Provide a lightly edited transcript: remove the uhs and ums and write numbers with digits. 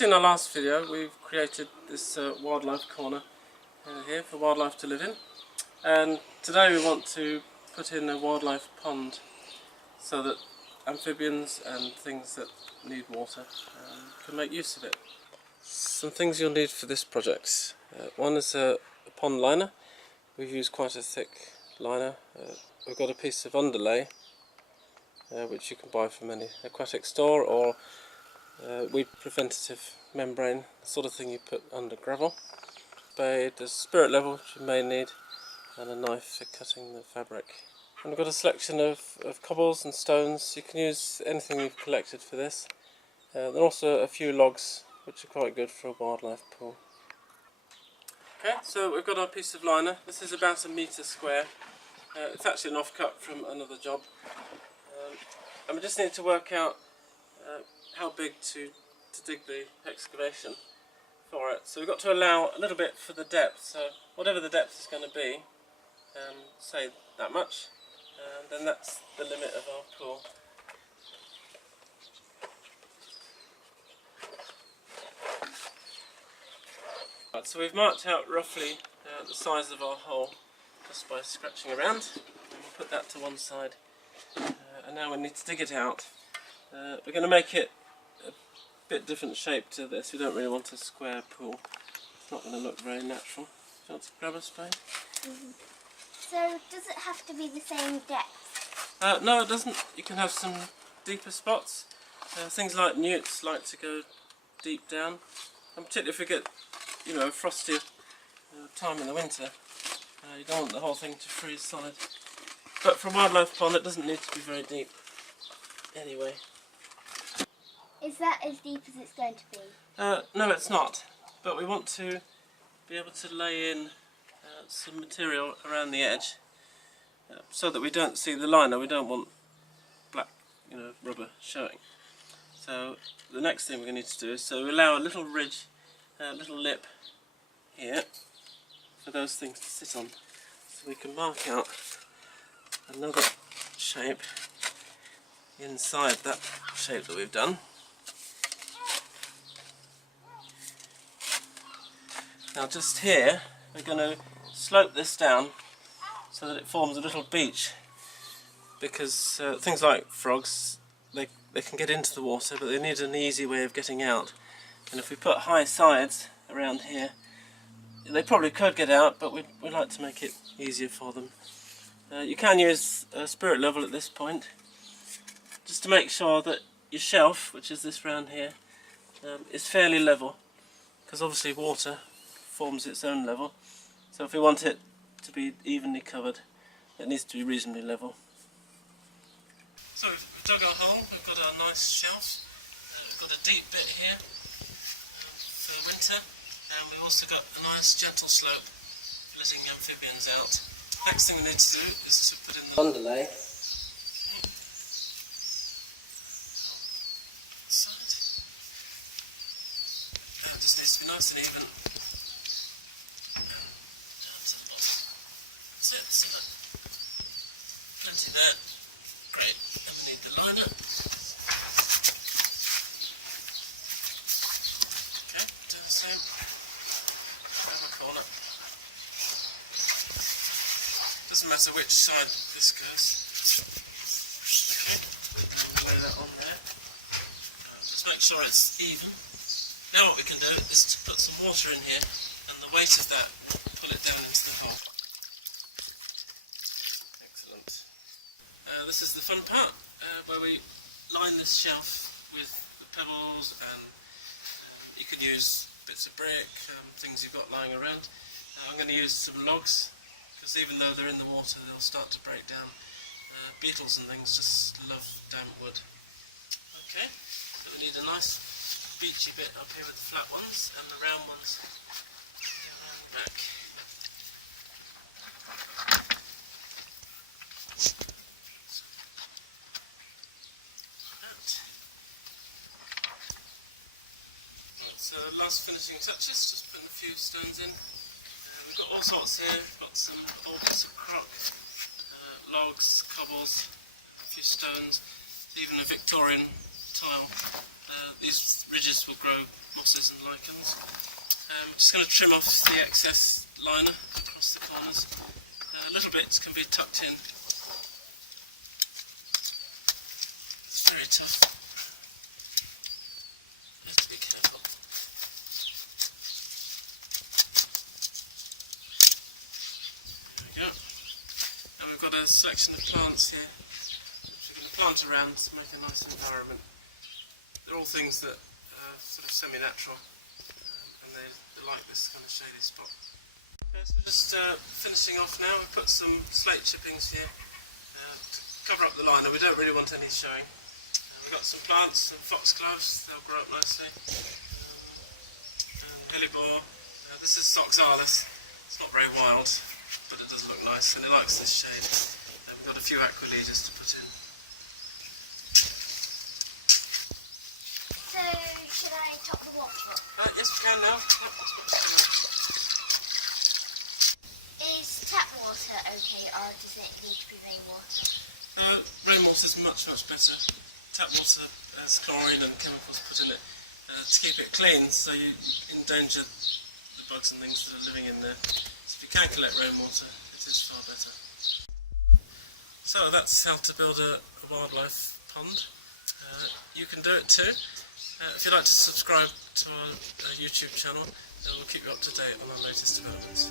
seen our last video, we've created this wildlife corner here for wildlife to live in, and today we want to put in a wildlife pond so that amphibians and things that need water can make use of it. Some things you'll need for this project. One is a pond liner. We've used quite a thick liner. We've got a piece of underlay which you can buy from any aquatic store, or weed preventative membrane, the sort of thing you put under gravel. Spade, a spirit level which you may need, and a knife for cutting the fabric. And we've got a selection of cobbles and stones. You can use anything you've collected for this. There are also a few logs which are quite good for a wildlife pool. Okay, so we've got our piece of liner. This is about 1 metre square. It's actually an offcut from another job. And we just need to work out how big to dig the excavation for it. So we've got to allow a little bit for the depth. So whatever the depth is going to be, say that much, and then that's the limit of our pool. Right, so we've marked out roughly the size of our hole just by scratching around. And we'll put that to one side. And now we need to dig it out. We're going to make it a bit different shape to this. We don't really want a square pool. It's not going to look very natural. Do you want to grab a spade? So does it have to be the same depth? No, it doesn't. You can have some deeper spots. Things like newts like to go deep down, and particularly if we get, a frosty time in the winter, you don't want the whole thing to freeze solid. But for a wildlife pond, it doesn't need to be very deep anyway. Is that as deep as it's going to be? No, it's not. But we want to be able to lay in some material around the edge so that we don't see the liner. We don't want black, rubber showing. So the next thing we're going to need to do is we allow a little ridge, a little lip here for those things to sit on. So we can mark out another shape inside that shape that we've done. Now just here we're going to slope this down so that it forms a little beach, because things like frogs, they can get into the water but they need an easy way of getting out, and if we put high sides around here they probably could get out, but we like to make it easier for them. You can use a spirit level at this point, just to make sure that your shelf, which is this round here, is fairly level, because obviously water forms its own level. So if we want it to be evenly covered, it needs to be reasonably level. So we've dug our hole, we've got our nice shelf, we've got a deep bit here for winter, and we've also got a nice gentle slope for letting amphibians out. Next thing we need to do is to put in the underlay. It just needs to be nice and even. That's it, so plenty there. Great, and we need the liner. Okay, do the same around the corner. Doesn't matter which side this goes. Okay, lay that on there. Just make sure it's even. Now what we can do is to put some water in here, and the weight of that will pull it down into the hole. Excellent. This is the fun part, where we line this shelf with the pebbles, and you can use bits of brick, things you've got lying around. I'm going to use some logs, because even though they're in the water they'll start to break down. Beetles and things just love damp wood. Okay, but we need a nice beachy bit up here with the flat ones, and the round ones go around the back. Right, so the last finishing touches, just putting a few stones in. We've got all sorts here. We've got some old bits of rock, logs, cobbles, a few stones, even a Victorian tile. These ridges will grow mosses and lichens. Just going to trim off the excess liner across the corners. Little bits can be tucked in. It's very tough. You have to be careful. There we go. And we've got a selection of plants here which we're going to plant around to make a nice environment. They're all things that are sort of semi-natural, and they like this kind of shady spot. Okay, so we're just finishing off now. We put some slate chippings here to cover up the liner. We don't really want any showing. We've got some plants, some foxgloves, they'll grow up nicely, and hellebore. This is Soxalis. It's not very wild, but it does look nice, and it likes this shade. We've got a few aquilidus to put in. So, should I top the water up? Yes, we can now. Is tap water okay, or does it need to be rainwater? Rainwater is much better. Tap water has chlorine and chemicals put in it to keep it clean, so you endanger the bugs and things that are living in there. So if you can collect rainwater, it is far better. So that's how to build a wildlife pond. You can do it too. If you'd like to subscribe to our YouTube channel, it will keep you up to date on our latest developments.